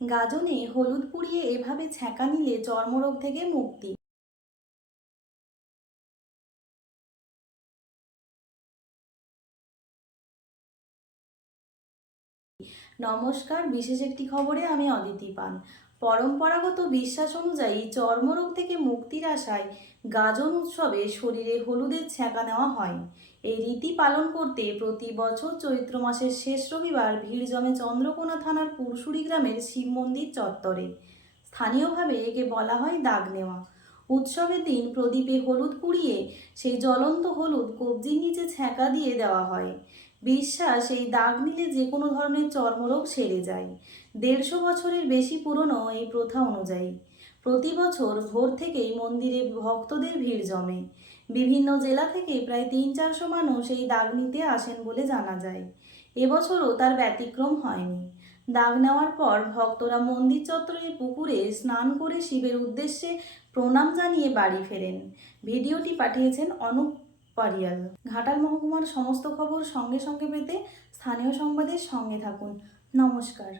গাজনে হলুদ পুড়িয়ে এভাবে ছ্যাঁকা নিলে চর্মরোগ থেকে মুক্তি। নমস্কার, বিশেষ একটি খবরে আমি অদিতি পান পরম্পরাগত বিশ্বাস অনুযায়ী চর্মরোগ থেকে মুক্তির আশায় গাজন উৎসবে শরীরে হলুদের ছ্যাঁকা নেওয়া হয়। এই রীতি পালন করতে প্রতি বছর চৈত্র মাসের শেষ রবিবার ভিড় জমে চন্দ্রকোনা থানার পুরসুরি গ্রামের শিব মন্দির চত্বরে। স্থানীয়ভাবে একে বলা হয় দাগ নেওয়া। উৎসবের দিন প্রদীপে হলুদ পুড়িয়ে সেই জ্বলন্ত হলুদ কবজির নিচে ছ্যাঁকা দিয়ে দেওয়া হয়। বিশ্বাস, এই দাগ নিলে যে কোনো ধরনের চর্মরোগ সেরে যায়। দেড়শো বছরের বেশি পুরনো এই প্রথা অনুযায়ী। প্রতি বছর ভোর থেকেই মন্দিরে ভক্তদের ভিড় জমে। বিভিন্ন জেলা থেকে প্রায় তিন চারশো মানুষ এই দাগ নিতে আসেন বলে জানা যায়। এবছরও তার ব্যতিক্রম হয়নি। দাগ নেওয়ার পর ভক্তরা মন্দির চত্বরের পুকুরে স্নান করে শিবের উদ্দেশ্যে প্রণাম জানিয়ে বাড়ি ফেরেন। ভিডিওটি পাঠিয়েছেন অনুপ পারিয়াল। ঘাটাল মহকুমার সমস্ত খবর সঙ্গে সঙ্গে পেতে স্থানীয় সংবাদের সঙ্গে থাকুন। নমস্কার।